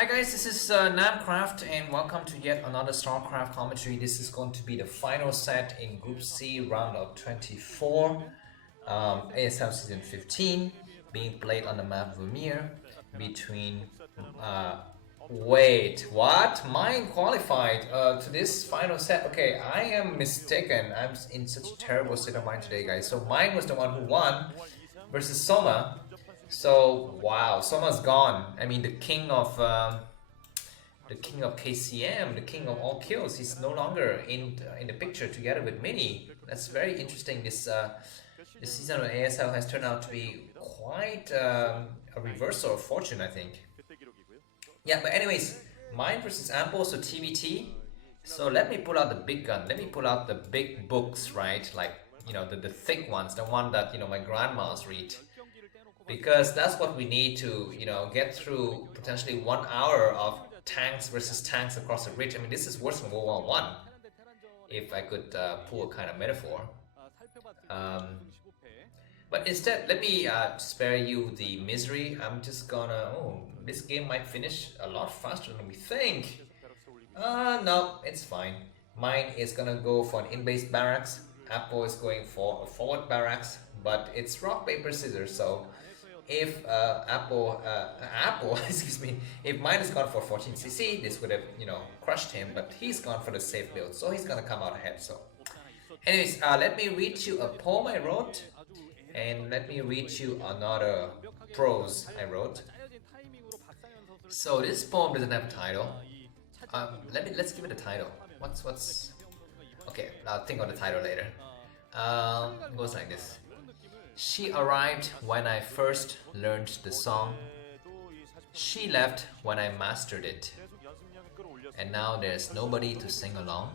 Hi guys, this is Namcraft and welcome to yet another Starcraft commentary. This is going to be the final set in Group C round of 24, ASL Season 15, being played on the map Vermeer between... wait, what? Mine qualified to this final set. Okay, I am mistaken. I'm in such a terrible state of mind today, guys. So mine was the one who won versus Soma. So wow, Soma's gone. I mean, the king of KCM, the king of all kills. He's no longer in the picture together with Mini. That's very interesting. This season of ASL has turned out to be quite a reversal of fortune, I think. Yeah, but anyways, mine versus Ample, so TBT. So let me pull out the big gun. Let me pull out the big books, right? Like, you know, the thick ones, the one that, you know, my grandmas read. Because that's what we need to, you know, get through potentially 1 hour of tanks versus tanks across the bridge. I mean, this is worse than World War One, if I could pull a kind of metaphor. But instead, let me spare you the misery. I'm just gonna... Oh, this game might finish a lot faster than we think. No, it's fine. Mine is gonna go for an in-base barracks. Apple is going for a forward barracks, but it's rock, paper, scissors, so... If Apple, excuse me, if mine has gone for 14cc, this would have, you know, crushed him, but he's gone for the safe build, so he's gonna come out ahead, so. Anyways, let me read you a poem I wrote, and let me read you another prose I wrote. So this poem doesn't have a title. Let's give it a title. What's... Okay, I'll think of the title later. It goes like this. She arrived when I first learned the song. She left when I mastered it. And now there's nobody to sing along.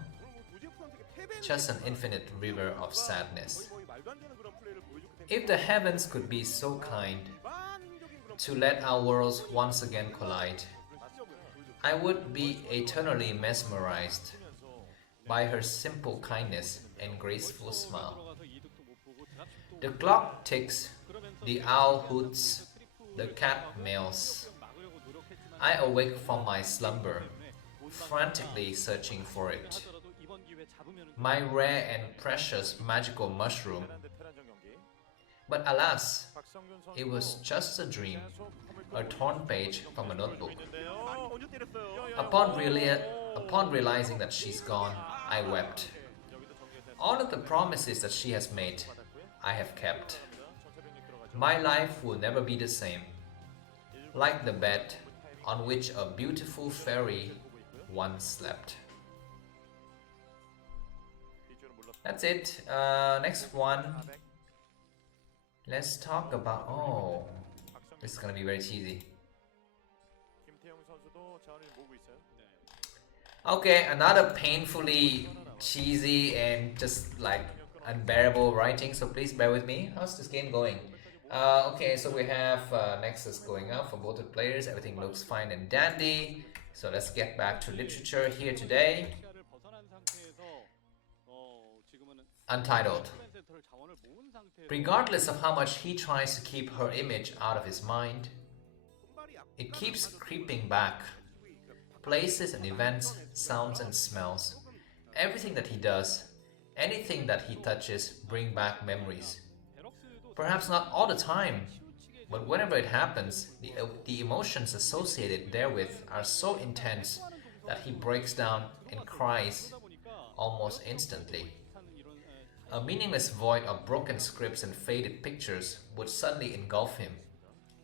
Just an infinite river of sadness. If the heavens could be so kind to let our worlds once again collide, I would be eternally mesmerized by her simple kindness and graceful smile. The clock ticks, the owl hoots, the cat meows. I awake from my slumber, frantically searching for it. My rare and precious magical mushroom. But alas, it was just a dream, a torn page from a notebook. Upon realizing that she's gone, I wept. All of the promises that she has made, I have kept. My life will never be the same, like the bed on which a beautiful fairy once slept. That's it. Next one. Let's talk about... Oh, this is gonna be very cheesy. Okay, another painfully cheesy and just like unbearable writing, so please bear with me. How's this game going? Okay, so we have Nexus going up for both the players. Everything looks fine and dandy. So let's get back to literature here today. Untitled. Regardless of how much he tries to keep her image out of his mind, it keeps creeping back. Places and events, sounds and smells. Everything that he does, anything that he touches, bring back memories. Perhaps not all the time, but whenever it happens, the emotions associated therewith are so intense that he breaks down and cries almost instantly. A meaningless void of broken scripts and faded pictures would suddenly engulf him.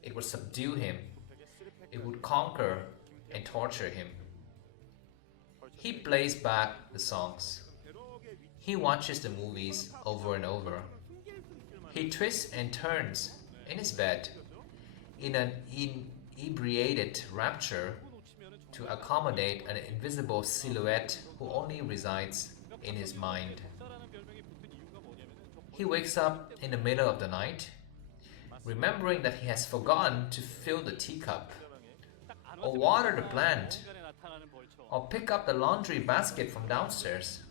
It would subdue him. It would conquer and torture him. He plays back the songs. He watches the movies over and over. He twists and turns in his bed in an inebriated rapture to accommodate an invisible silhouette who only resides in his mind. He wakes up in the middle of the night, remembering that he has forgotten to fill the teacup, or water the plant, or pick up the laundry basket from downstairs.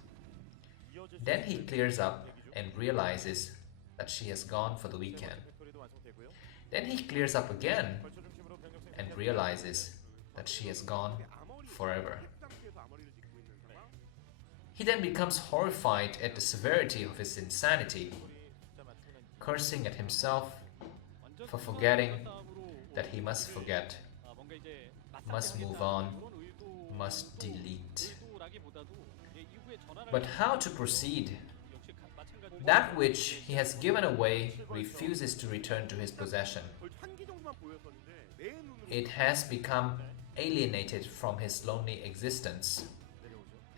Then he clears up and realizes that she has gone for the weekend. Then he clears up again and realizes that she has gone forever. He then becomes horrified at the severity of his insanity, cursing at himself for forgetting that he must forget, must move on, must delete. But how to proceed? That which he has given away refuses to return to his possession. It has become alienated from his lonely existence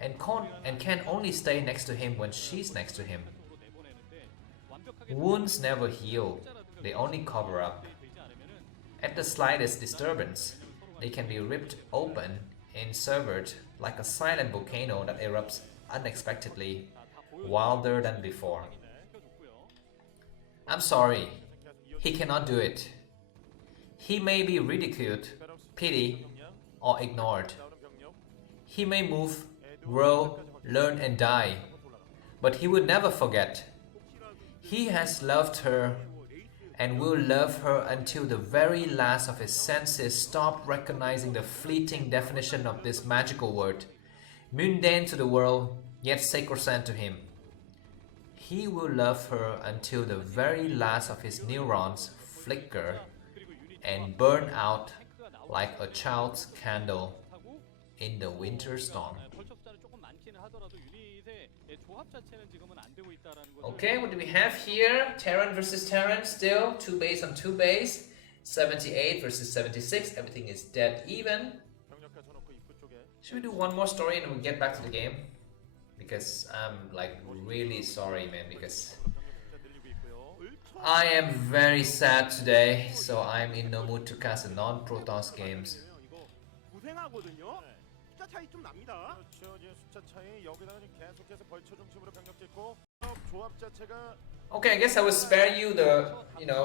and can only stay next to him when she's next to him. Wounds never heal, they only cover up. At the slightest disturbance, they can be ripped open and severed like a silent volcano that erupts unexpectedly, wilder than before. I'm sorry, he cannot do it. He may be ridiculed, pitied, or ignored. He may move, grow, learn and die, but he will never forget. He has loved her and will love her until the very last of his senses stop recognizing the fleeting definition of this magical word, mundane to the world, yet sacrosanct to him. He will love her until the very last of his neurons flicker and burn out like a child's candle in the winter storm. Okay, what do we have here? Terran versus Terran, still 2 base on 2 base. 78 versus 76, everything is dead even. Should we do one more story and we'll get back to the game? Because I'm like really sorry, man, because I am very sad today, so I'm in no mood to cast a non-Protoss games. Okay, I guess I will spare you the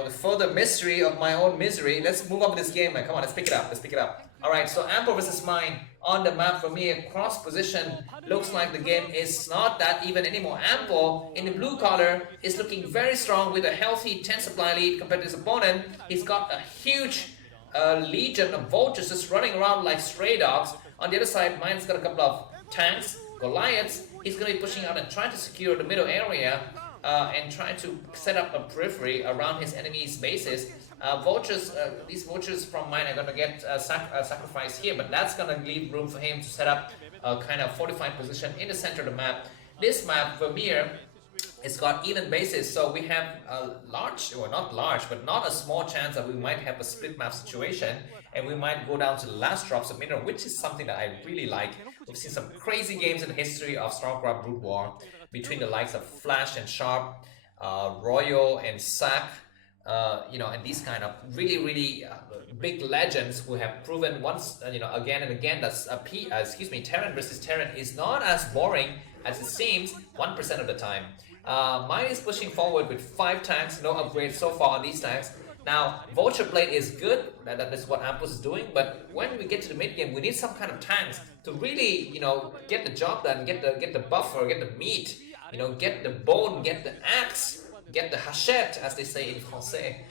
further mystery of my own misery. Let's move on with this game, man. Come on, let's pick it up. Let's pick it up. Alright, so Ample versus Mine on the map for me, cross position. Looks like the game is not that even anymore. Ample in the blue color is looking very strong with a healthy 10 supply lead compared to his opponent. He's got a huge legion of vultures just running around like stray dogs. On the other side, Mine's got a couple of tanks, Goliaths. He's going to be pushing out and trying to secure the middle area and trying to set up a periphery around his enemy's bases. Vultures, these vultures from Mine are going to get sacrificed here, but that's going to leave room for him to set up a kind of fortified position in the center of the map. This map, Vermeer, it's got even bases, so we have a large, or not large, but not a small chance that we might have a split map situation and we might go down to the last drops of mineral, which is something that I really like. We've seen some crazy games in the history of Starcraft Brood War between the likes of Flash and Sharp, Royal and Sack, and these kind of really big legends who have proven once, again and again that Terran versus Terran is not as boring as it seems 1% of the time. Mine is pushing forward with 5 tanks, no upgrades so far on these tanks. Now, Vulture Plate is good, that is what Ampus is doing, but when we get to the mid game, we need some kind of tanks to really, get the job done, get the buffer, get the meat, get the bone, get the axe, get the hachette, as they say in Francais.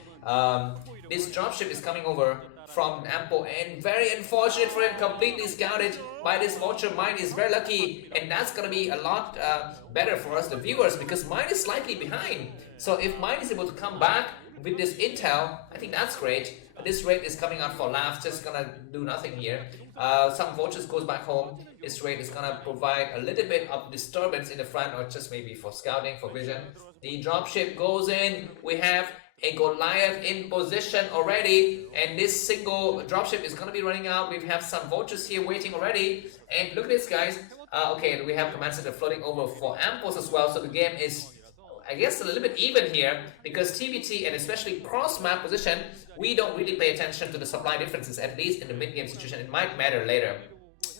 This dropship is coming over from Ampo, and very unfortunate for him, completely scouted by this Vulture. Mine is very lucky, and that's gonna be a lot better for us, the viewers, because Mine is slightly behind. So if Mine is able to come back with this intel, I think that's great. This raid is coming out for laughs, just gonna do nothing here. Some Vultures goes back home. This raid is gonna provide a little bit of disturbance in the front, or just maybe for scouting, for vision. The dropship goes in. We have a Goliath in position already, and this single dropship is going to be running out. We have some vultures here waiting already, and look at this, guys. Okay, we have command center floating over for Ampos as well, so the game is, I guess, a little bit even here, because TBT and especially cross map position, we don't really pay attention to the supply differences, at least in the mid game situation. It might matter later.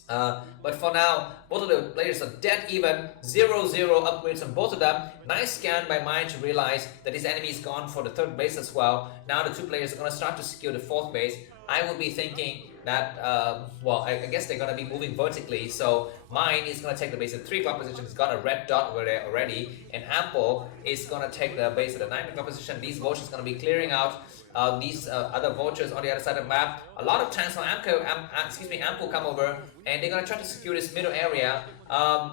But for now, both of the players are dead even, 0-0 upgrades on both of them. Nice scan by Mine to realize that his enemy is gone for the 3rd base as well. Now the 2 players are going to start to secure the 4th base. I would be thinking that, I guess they're going to be moving vertically. So Mine is going to take the base at 3 o'clock position. He's got a red dot over there already. And Ample is going to take the base at the 9 o'clock position. These vultures are going to be clearing out these other vultures on the other side of the map. A lot of tanks from Ampo come over, and they're gonna try to secure this middle area.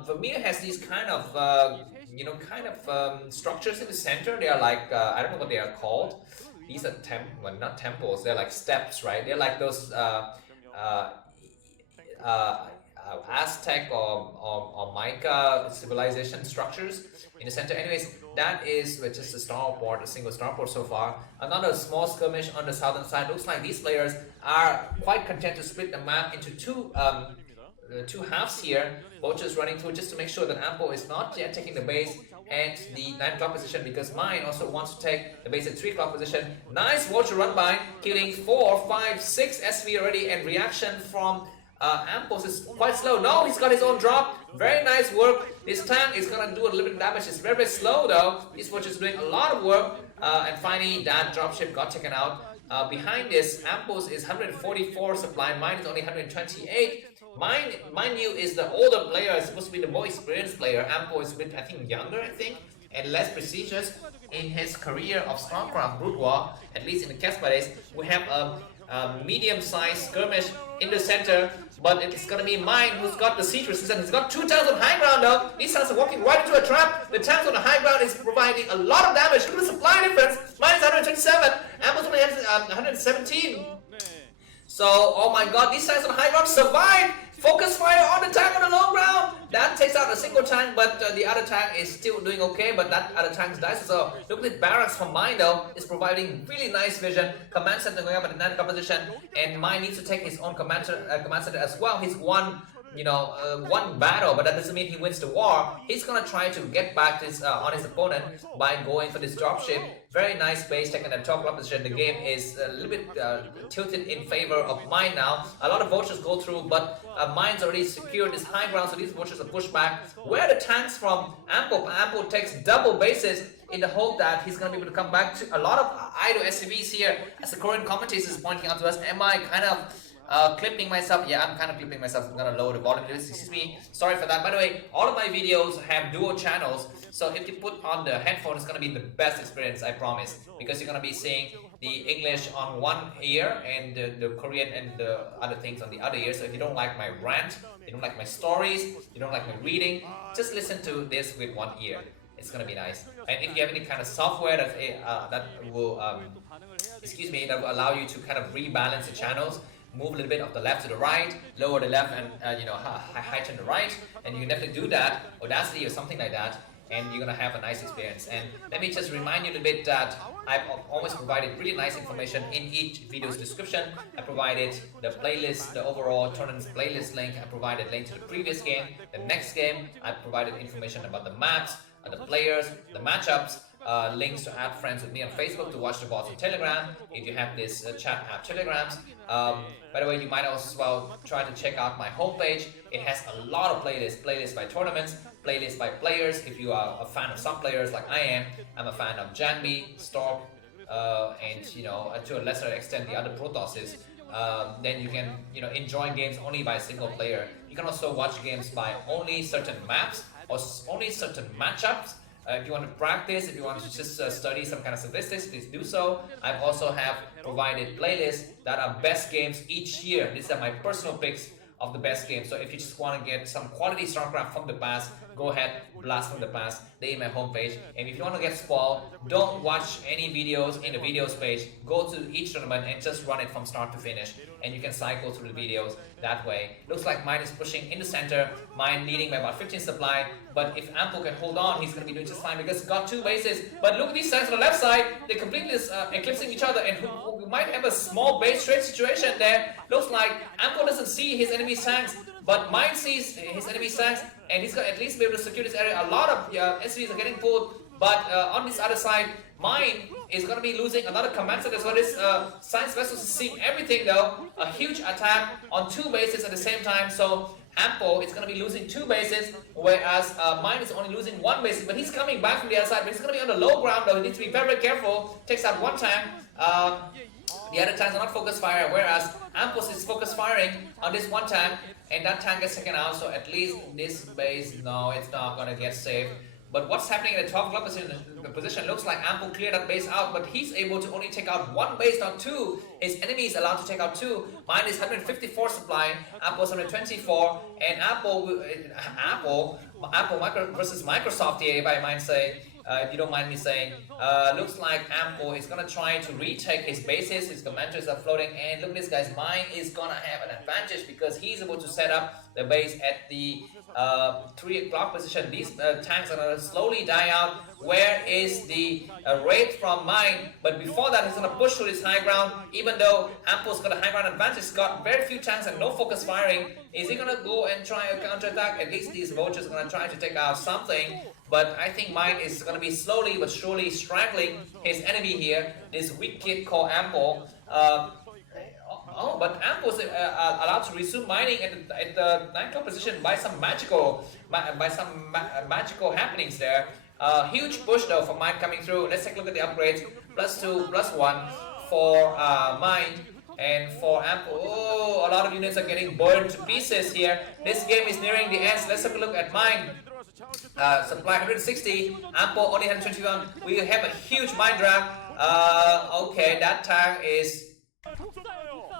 Vermeer has these kind of structures in the center. They are like I don't know what they are called. These are not temples. They're like steps, right? They're like those uh, Aztec or Mica civilization structures in the center. Anyways, that is just a starport, a single starport so far. Another small skirmish on the southern side. Looks like these players are quite content to split the map into two halves here. Vultures running through just to make sure that Ampo is not yet taking the base at the 9 o'clock position, because mine also wants to take the base at 3 o'clock position. Nice vulture run by, killing 4, 5, 6 SV already, and reaction from Ampos is quite slow. No, he's got his own drop. Very nice work. This tank is gonna do a little bit of damage. It's very, very slow though. This vulture is doing a lot of work. And finally, that dropship got taken out. Behind this, Ampos is 144 supply. Mine is only 128. Mind you, is the older player. It's supposed to be the more experienced player. Ampo is a bit, I think, younger, and less prestigious in his career of Starcraft broodwar. At least in the Casper days, we have a medium-sized skirmish in the center, but it's gonna be mine who's got the siege resistance. He's got 2 tanks on high ground though. These tanks are walking right into a trap. The tanks on the high ground is providing a lot of damage. Look at the supply difference. Mine is 127. Ampo's only has 117. So, oh my god, these tanks on the high ground survived! Focus fire on the tank on the low ground! That takes out a single tank, but the other tank is still doing okay, but that other tank dies. So, look at the barracks from mine though, is providing really nice vision. Command center going up at the 9 o'clock position, and mine needs to take his own command center as well. He's won, one battle, but that doesn't mean he wins the war. He's gonna try to get back this on his opponent by going for this dropship. Very nice base taken at 12 o'clock position. The game is a little bit tilted in favor of mine now. A lot of vultures go through, but mine's already secured this high ground, so these vultures are pushed back. Where are the tanks from Ampo? Ampo takes double bases in the hope that he's going to be able to come back to a lot of idle SCVs here. As the Korean commentators is pointing out to us, am I kind of clipping myself? Yeah, I'm kind of clipping myself. I'm gonna lower the volume. Excuse me. Sorry for that. By the way, all of my videos have dual channels, so if you put on the headphone, it's gonna be the best experience, I promise. Because you're gonna be seeing the English on one ear and the Korean and the other things on the other ear. So if you don't like my rant, you don't like my stories, you don't like my reading, just listen to this with one ear. It's gonna be nice. And if you have any kind of software that will allow you to kind of rebalance the channels, move a little bit of the left to the right, lower the left, and heighten the right, and you can definitely do that, Audacity or something like that, and you're gonna have a nice experience. And let me just remind you a little bit that I've always provided really nice information in each video's description. I provided the playlist, the overall tournament playlist link. I provided link to the previous game, the next game. I provided information about the maps, the players, the matchups. Links to add friends with me on Facebook, to watch the VODs on Telegram if you have this chat app Telegrams. By the way, you might also as well try to check out my homepage. It has a lot of playlists by tournaments, playlists by players. If you are a fan of some players like I am, I'm a fan of Janby, Stork, and to a lesser extent the other Protosses. Then you can enjoy games only by a single player. You can also watch games by only certain maps or only certain matchups. If you want to practice, if you want to just study some kind of statistics, please do so. I also have provided playlists that are best games each year. These are my personal picks of the best games. So if you just want to get some quality Starcraft from the past, go ahead, blast from the past. They in my homepage. And if you want to get spoiled, don't watch any videos in the videos page. Go to each tournament and just run it from start to finish. And you can cycle through the videos that way. Looks like mine is pushing in the center. Mine leading by about 15 supply. But if Ampo can hold on, he's going to be doing just fine because he's got 2 bases. But look at these tanks on the left side. They're completely eclipsing each other, and we might have a small base trade situation there. Looks like Ampo doesn't see his enemy's tanks, but mine sees his enemy's tanks, and he's going to at least be able to secure this area. A lot of SVs are getting pulled, but on this other side, mine is going to be losing another command center. So this science vessel is seeing everything though. A huge attack on 2 bases at the same time. So Ampo is going to be losing 2 bases, whereas mine is only losing 1 base. But he's coming back from the other side. But he's going to be on the low ground though. He needs to be very, very careful. Takes out 1 tank. The other tanks are not focus fire, whereas Ampos is focus firing on this 1 tank, and that tank gets taken out. So at least this base, no, it's not going to get saved. But what's happening in the 12 o'clock position? The position looks like Ample cleared that base out, but he's able to only take out one base, not two. His enemy is allowed to take out two. Mine is 154 supply, Apple's 124, and Apple versus Microsoft here, if I might say. If you don't mind me saying, looks like Ample is gonna try to retake his bases. His commanders are floating, and look at this, guys. Mine is gonna have an advantage because he's able to set up the base at the 3 o'clock position. These tanks are gonna slowly die out. Where is the raid from Mine? But before that, he's gonna push to his high ground. Even though Ample's got a high ground advantage, he's got very few tanks and no focus firing. Is he gonna go and try a counterattack? At least these vultures are gonna try to take out something. But I think Mine is going to be slowly but surely strangling his enemy here, this weak kid called Ample. But Ample is allowed to resume mining at the 9 o'clock position by some magical happenings there. Huge push though for Mine coming through. Let's take a look at the upgrades. +2, +1 for Mine. And for Ample, a lot of units are getting burned to pieces here. This game is nearing the end, so let's have a look at Mine. Supply 160, Ample only 121. We have a huge mine drag. Okay, that tank is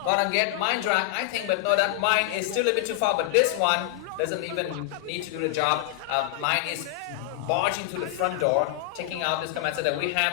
gonna get mine drag, I think, but no, that mine is still a bit too far. But this one doesn't even need to do the job. Mine is barging to the front door, taking out this command center. We have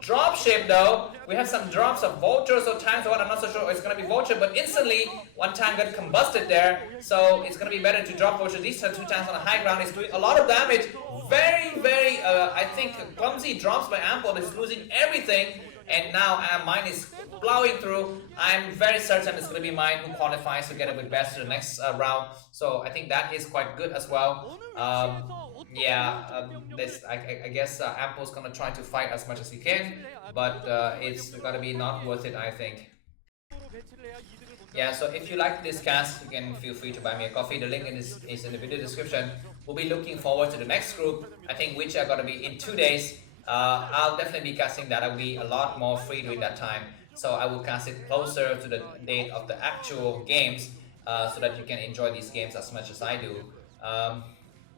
dropship though. We have some drops of vultures or tanks or what. I'm not so sure it's gonna be vulture, but instantly one tank got combusted there. So it's gonna be better to drop vulture. These are 2 tanks on the high ground. It's doing a lot of damage. Very I think clumsy drops by Ample. It's losing everything. And now Mine is plowing through. I'm very certain it's going to be Mine who qualifies to get a bit best to the next round. So I think that is quite good as well. I guess Ample's going to try to fight as much as he can, but it's going to be not worth it, I think. Yeah, so if you like this cast, you can feel free to buy me a coffee. The link is in the video description. We'll be looking forward to the next group, I think, which are going to be in 2 days. I'll definitely be casting that. I'll be a lot more free during that time. So I will cast it closer to the date of the actual games so that you can enjoy these games as much as I do.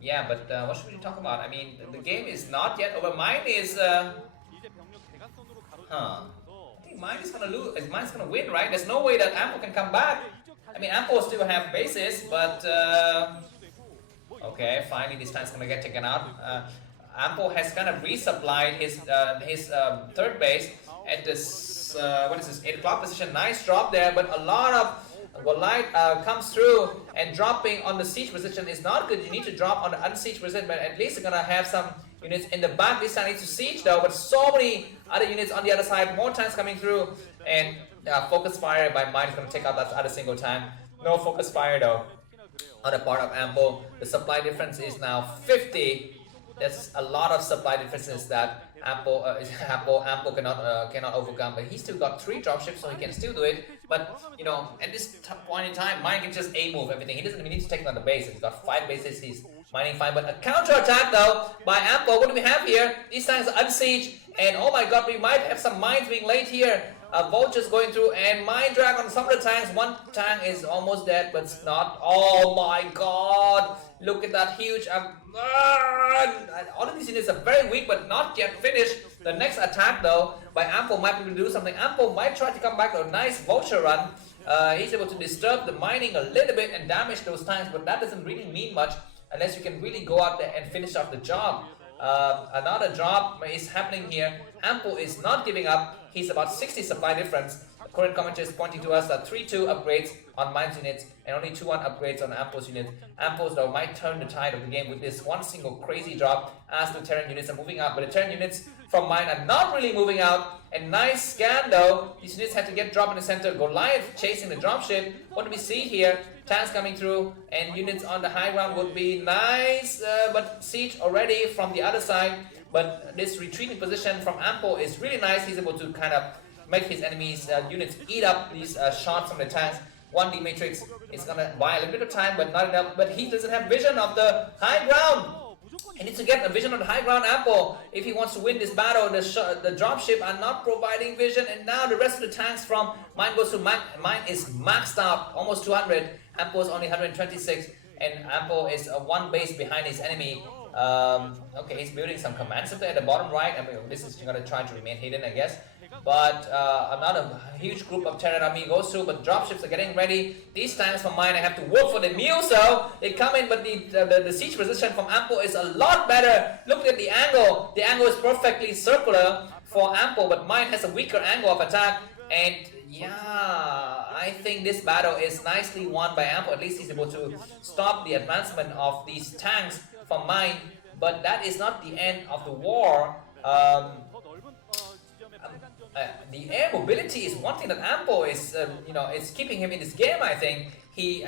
Yeah, but what should we talk about? I mean, the game is not yet over. Mine is... I think Mine is gonna lose. Mine's gonna win, right? There's no way that Ample can come back. I mean, Ample still have bases, but... okay, finally this time's gonna get taken out. Ample has kind of resupplied his third base at this 8 o'clock position. Nice drop there, but a lot of Light comes through, and dropping on the siege position is not good. You need to drop on the unsiege position, but at least you're gonna have some units in the back. This time needs to siege though, but so many other units on the other side, more tanks coming through, and focus fire by Mine is gonna take out that other single tank. No focus fire though on the part of Ample. The supply difference is now 50. That's a lot of supply differences that Ample cannot overcome, but he's still got 3 dropships, so he can still do it. But you know, at this point in time, Mine can just A-move everything. He doesn't even need to take on the base. He's got 5 bases. He's mining fine. But a counter attack though by Ample. What do we have here? These tanks are unsieged, and oh my God, we might have some mines being laid here. Vultures going through, and mine drag on some of the tanks. One tank is almost dead, but it's not. Oh my God! Look at that huge. All of these units are very weak, but not yet finished. The next attack, though, by Ample might be able to do something. Ample might try to come back to a nice vulture run. He's able to disturb the mining a little bit and damage those tanks, but that doesn't really mean much unless you can really go out there and finish off the job. Another drop is happening here. Ample is not giving up. He's about 60 supply difference. The current commentary is pointing to us that 3-2 upgrades on Mine's units and only 2-1 upgrades on Ample's units. Ample's though might turn the tide of the game with this one single crazy drop as the Terran units are moving out, but the Terran units from Mine are not really moving out. And nice scan though. These units had to get dropped in the center. Goliath chasing the dropship. What do we see here? Tanks coming through, and units on the high ground would be nice, but siege already from the other side. But this retreating position from Ample is really nice. He's able to kind of make his enemies' units eat up these shots from the tanks. 1D Matrix is gonna buy a little bit of time, but not enough. But he doesn't have vision of the high ground. He needs to get a vision on the high ground, Ample, if he wants to win this battle. The dropship are not providing vision, and now the rest of the tanks from Mine goes to Mine is maxed out, almost 200. Ample is only 126, and Ample is 1 base behind his enemy. Okay, he's building some command center at the bottom right. I mean, this is gonna try to remain hidden, I guess. But another huge group of Terran army goes through, but dropships are getting ready. These times for mine, I have to work for the Muso. They come in, but the siege position from Ampo is a lot better. Look at the angle. The angle is perfectly circular for Ampo, but mine has a weaker angle of attack. And yeah, I think this battle is nicely won by Ampo. At least he's able to stop the advancement of these tanks from mine. But that is not the end of the war. The air mobility is one thing that Ampo is, it's keeping him in this game. I think he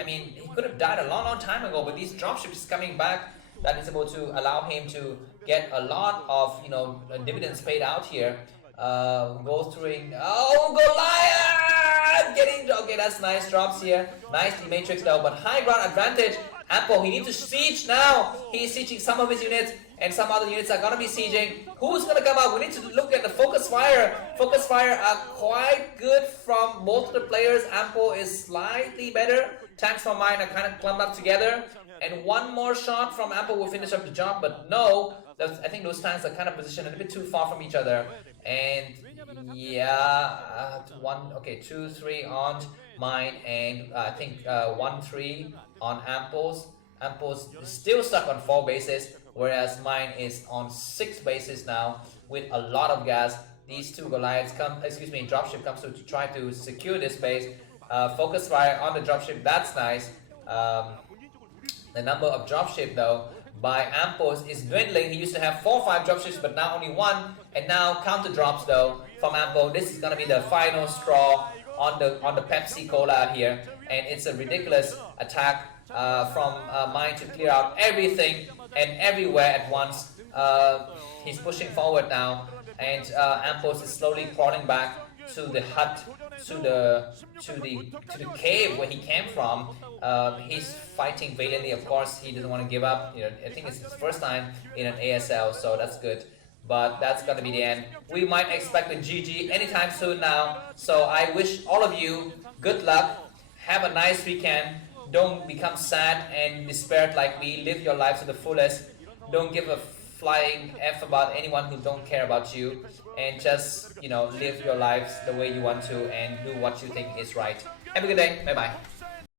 could have died a long time ago, but these dropships coming back, that is able to allow him to get a lot of dividends paid out here. Go through. Oh, Goliath! Okay, that's nice drops here. Nicely matrix though, but high ground advantage. Ampo, he needs to siege now. He's sieging some of his units, and some other units are gonna be sieging. Who's gonna come out? We need to look at the focus fire. Focus fire are quite good from both of the players. Ampo is slightly better. Tanks from mine are kind of clumped up together. And one more shot from Ampo will finish up the job, but no. I think those tanks are kind of positioned a little bit too far from each other. And yeah, 2, 3 on mine, and I think 1, 3 on Ampo's. Ampo's still stuck on 4 bases, whereas mine is on 6 bases now with a lot of gas. These two Goliaths dropship comes to try to secure this base. Focus fire on the dropship, that's nice. The number of dropship though by Ampos is dwindling. He used to have 4 or 5 dropships, but now only 1. And now counter drops though from Ampo. This is gonna be the final straw on the Pepsi Cola here, and it's a ridiculous attack from mine to clear out everything and everywhere at once. He's pushing forward now, and Ampos is slowly crawling back to the hut, to the cave where he came from. He's fighting valiantly. Of course, he doesn't want to give up. I think it's his first time in an ASL, so that's good. But that's gonna be the end. We might expect a GG anytime soon now. So I wish all of you good luck. Have a nice weekend. Don't become sad and despaired like me. Live your life to the fullest. Don't give a flying F about anyone who don't care about you, and just live your lives the way you want to and do what you think is right. Have a good day. Bye bye.